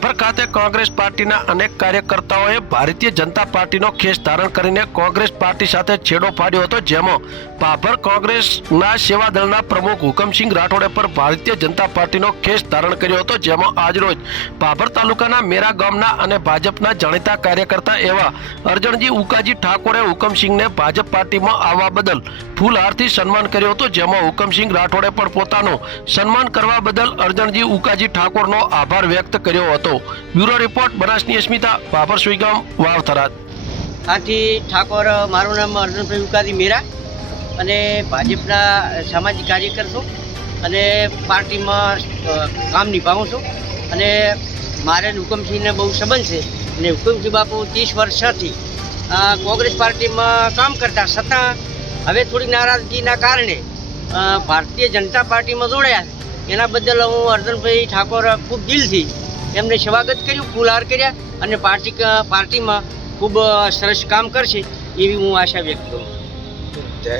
ભાભર ખાતે કોંગ્રેસ પાર્ટીના અનેક કાર્યકર્તાઓએ ભારતીય જનતા પાર્ટીનો ખેસ ધારણ કરીને કોંગ્રેસ પાર્ટી સાથે છેડો ફાડ્યો હતો, જેમાં ભાભર કોંગ્રેસના સેવાદળના પ્રમુખ હુકમસિંહ રાઠોડે પર ભારતીય જનતા પાર્ટીનો ખેસ ધારણ કર્યો હતો, જેમાં આજરોજ ભાભર તાલુકાના મેરા ગામના અને ભાજપના જાણીતા કાર્યકર્તા એવા અરજણજી ઉકાજી ઠાકોરે હુકમસિંહને ભાજપ પાર્ટીમાં આવવા બદલ ફૂલહારથી સન્માન કર્યો હતો, જેમાં હુકમસિંહ રાઠોડે પણ પોતાનું સન્માન કરવા બદલ અરજણજી ઉકાજી ઠાકોરનો આભાર વ્યક્ત કર્યો હતો। બ્યુરો રિપોર્ટ બનાસની અસ્મિતા, ભાભર સુઈગામ, વાવ થરાદ। આથી ઠાકોર, મારું નામ અર્જુનભાઈ ઉકાજી મેરા અને ભાજપના સામાજિક કાર્યકર છું અને પાર્ટીમાં કામ નિભાવું છું અને મારે હુકમસિંહને બહુ સંબંધ છે અને હુકમસિંહ બાપુ 30 વર્ષથી કોંગ્રેસ પાર્ટીમાં કામ કરતા છતાં હવે થોડી નારાજગીના કારણે ભારતીય જનતા પાર્ટીમાં જોડાયા છે। એના બદલ હું અર્જુનભાઈ ઠાકોર ખૂબ દિલથી એમને સ્વાગત કર્યું, ફૂલહાર કર્યા અને પાર્ટીમાં ખૂબ સરસ કામ કરશે એવી હું આશા વ્યક્ત કરું છું।